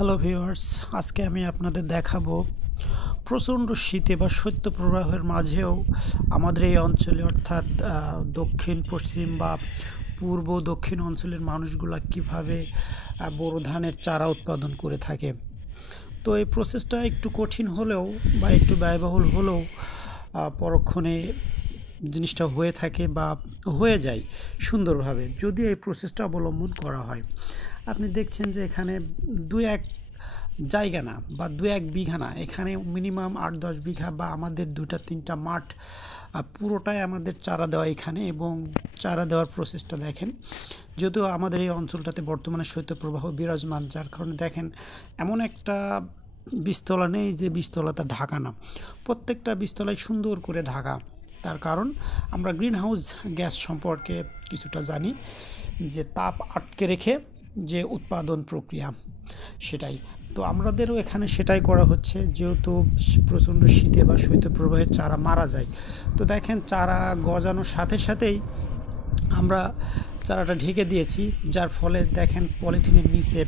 Hello viewers, আজকে আমি আপনাদের দেখাবো প্রচণ্ড শীতে বা শৈত্যপ্রবাহের মাঝেও আমাদের এই অঞ্চলে অর্থাৎ দক্ষিণ পশ্চিম বা পূর্ব দক্ষিণ অঞ্চলের মানুষগুলা কিভাবে বোরো ধানের চারা উৎপাদন করে থাকে। তো এই প্রসেসটা একটু কঠিন হলেও বা একটু ব্যয়বহুল হলেও পরক্ষণে জিনিসটা হয়ে থাকে বা হয়ে যায় সুন্দরভাবে যদি এই প্রসেসটা অবলম্বন করা হয়। আপনি দেখছেন যে এখানে দু এক জায়গা না বা দু এক বিঘা না, এখানে মিনিমাম ৮-১০ বিঘা বা আমাদের ২টা-৩টা মাঠ পুরোটাই আমাদের চারা দেওয়া এখানে। এবং চারা দেওয়ার প্রসেসটা দেখেন, যদিও আমাদের এই অঞ্চলটাতে বর্তমানে শৈত্যপ্রবাহ বিরাজমান, যার কারণে দেখেন এমন একটা বীজতলা নেই যে বীজতলাটা ঢাকা না, প্রত্যেকটা বীজতলায় সুন্দর করে ঢাকা। তার কারণ আমরা গ্রিন হাউস গ্যাস সম্পর্কে কিছুটা জানি, যে তাপ আটকে রেখে যে উৎপাদন প্রক্রিয়া সেটাই। তো আমাদেরও এখানে সেটাই করা হচ্ছে, যেহেতু প্রচণ্ড শীতে বা শৈত্যপ্রবাহের চারা মারা যায়। তো দেখেন চারা গজানোর সাথে সাথেই আমরা চারাটা ঢেকে দিয়েছি, যার ফলে দেখেন পলিথিনের নিচে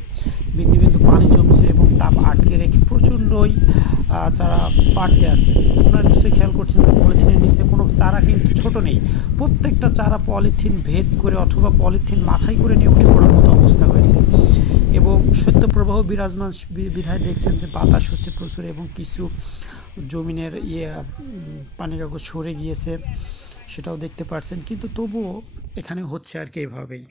বিন্দু বিন্দু পানি জমছে এবং তাপ আটকে রেখে প্রচণ্ডই চারা বাড়তে আছে। আপনারা নিশ্চয়ই খেয়াল করছেন যে পলিথিনের নিচে কোনো চারা কিন্তু ছোট নেই, প্রত্যেকটা চারা পলিথিন ভেদ করে অথবা পলিথিন মাথায় করে নিয়ে উঠে পড়ার মতো অবস্থা হয়েছে। এবং শৈত্যপ্রবাহ বিরাজমান বিধায় দেখছেন যে বাতাস হচ্ছে প্রচুর এবং কিছু জমিনের পানি কাগজ সরে গিয়েছে, সেটাও দেখতে পাচ্ছেন, কিন্তু তবুও এখানে হচ্ছে আর কি এভাবেই।